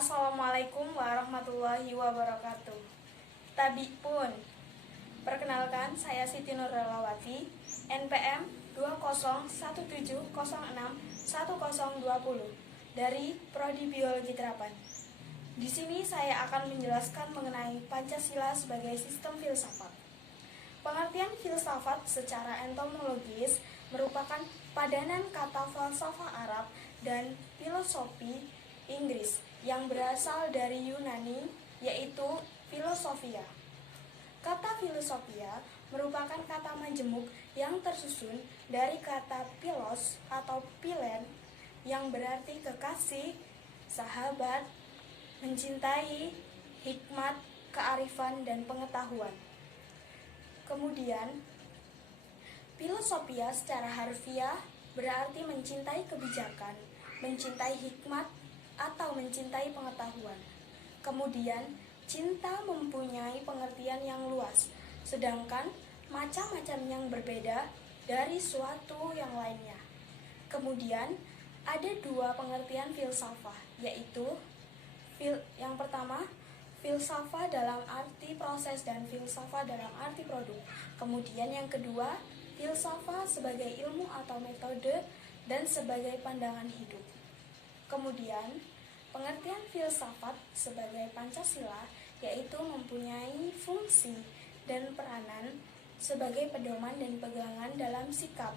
Assalamualaikum warahmatullahi wabarakatuh. Tabipun. Perkenalkan, saya Siti Nurrelawati, NPM 2017061020 dari Prodi Biologi Terapan. Di sini saya akan menjelaskan mengenai Pancasila sebagai sistem filsafat. Pengertian filsafat secara entomologis merupakan padanan kata falsafah Arab dan filosofi Inggris yang berasal dari Yunani, yaitu filosofia. Kata filosofia merupakan kata majemuk yang tersusun dari kata philos atau philen yang berarti kekasih, sahabat, mencintai, hikmat, kearifan, dan pengetahuan. Kemudian, filosofia secara harfiah berarti mencintai kebijakan, mencintai hikmat, atau mencintai pengetahuan. Kemudian, cinta mempunyai pengertian yang luas, sedangkan macam-macam yang berbeda dari suatu yang lainnya. Kemudian, ada dua pengertian filsafah, yaitu yang pertama, filsafah dalam arti proses dan filsafah dalam arti produk. Kemudian yang kedua, filsafah sebagai ilmu atau metode dan sebagai pandangan hidup. Kemudian, pengertian filsafat sebagai Pancasila yaitu mempunyai fungsi dan peranan sebagai pedoman dan pegangan dalam sikap,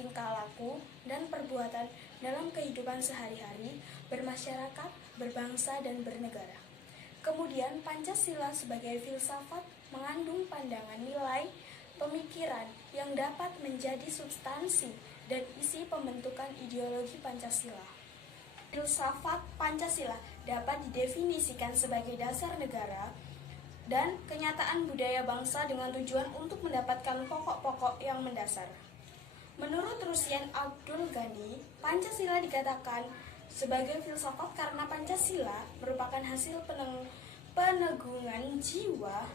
tingkah laku, dan perbuatan dalam kehidupan sehari-hari, bermasyarakat, berbangsa, dan bernegara. Kemudian, Pancasila sebagai filsafat mengandung pandangan nilai, pemikiran yang dapat menjadi substansi dan isi pembentukan ideologi Pancasila. Filsafat Pancasila dapat didefinisikan sebagai dasar negara dan kenyataan budaya bangsa dengan tujuan untuk mendapatkan pokok-pokok yang mendasar. Menurut Rusyan Abdul Ghani, Pancasila dikatakan sebagai filsafat karena Pancasila merupakan hasil penegungan jiwa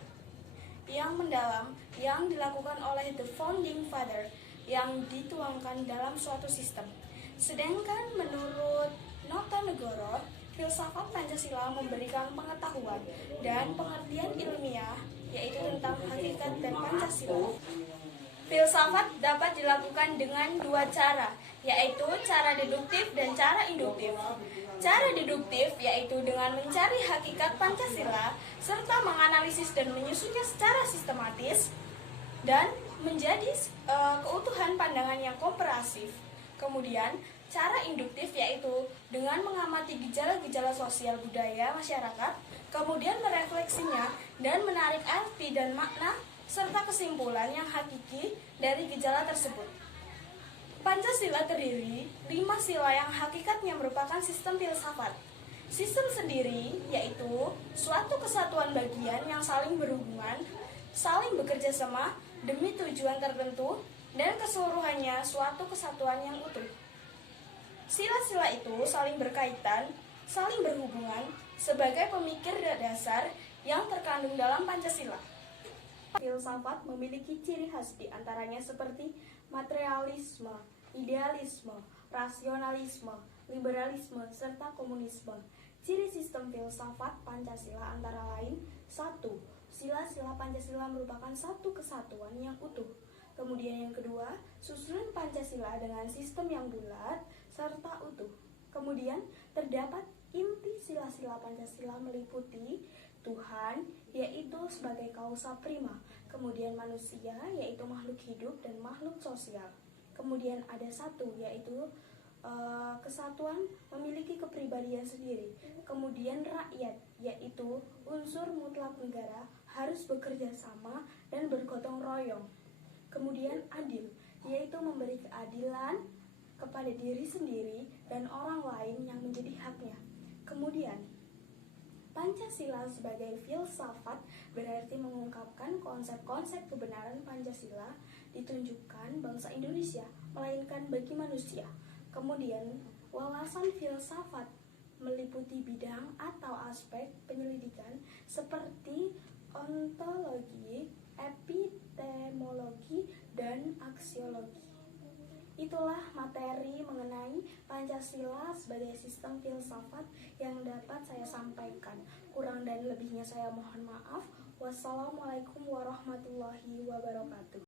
yang mendalam yang dilakukan oleh the founding father yang dituangkan dalam suatu sistem. Sedangkan menurut Notonegoro, filsafat Pancasila memberikan pengetahuan dan pengertian ilmiah, yaitu tentang hakikat dan Pancasila. Filsafat dapat dilakukan dengan dua cara, yaitu cara deduktif dan cara induktif. Cara deduktif yaitu dengan mencari hakikat Pancasila serta menganalisis dan menyusunnya secara sistematis dan menjadi keutuhan pandangan yang komprehensif. Kemudian, cara induktif yaitu dengan mengamati gejala-gejala sosial budaya masyarakat, kemudian merefleksinya dan menarik arti dan makna serta kesimpulan yang hakiki dari gejala tersebut. Pancasila terdiri 5 sila yang hakikatnya merupakan sistem filsafat. Sistem sendiri yaitu suatu kesatuan bagian yang saling berhubungan, saling bekerja sama demi tujuan tertentu, dan keseluruhannya suatu kesatuan yang utuh. Sila-sila itu saling berkaitan, saling berhubungan sebagai pemikir dasar yang terkandung dalam Pancasila. Filsafat memiliki ciri khas diantaranya seperti materialisme, idealisme, rasionalisme, liberalisme, serta komunisme. Ciri sistem filsafat Pancasila antara lain: 1. Sila-sila Pancasila merupakan satu kesatuan yang utuh. Kemudian yang kedua, susunan Pancasila dengan sistem yang bulat serta utuh. Kemudian terdapat inti sila-sila Pancasila meliputi Tuhan, yaitu sebagai kausa prima. Kemudian manusia, yaitu makhluk hidup dan makhluk sosial. Kemudian ada satu, yaitu kesatuan memiliki kepribadian sendiri. Kemudian rakyat, yaitu unsur mutlak negara harus bekerja sama dan bergotong royong. Kemudian adil, yaitu memberi keadilan kepada diri sendiri dan orang lain yang menjadi haknya. Kemudian, Pancasila sebagai filsafat berarti mengungkapkan konsep-konsep kebenaran Pancasila ditunjukkan bangsa Indonesia, melainkan bagi manusia. Kemudian, wawasan filsafat meliputi bidang atau aspek penyelidikan seperti ontologi, epistemologi, dan aksiologi. Itulah materi mengenai Pancasila sebagai sistem filsafat yang dapat saya sampaikan. Kurang dan lebihnya saya mohon maaf. Wassalamualaikum warahmatullahi wabarakatuh.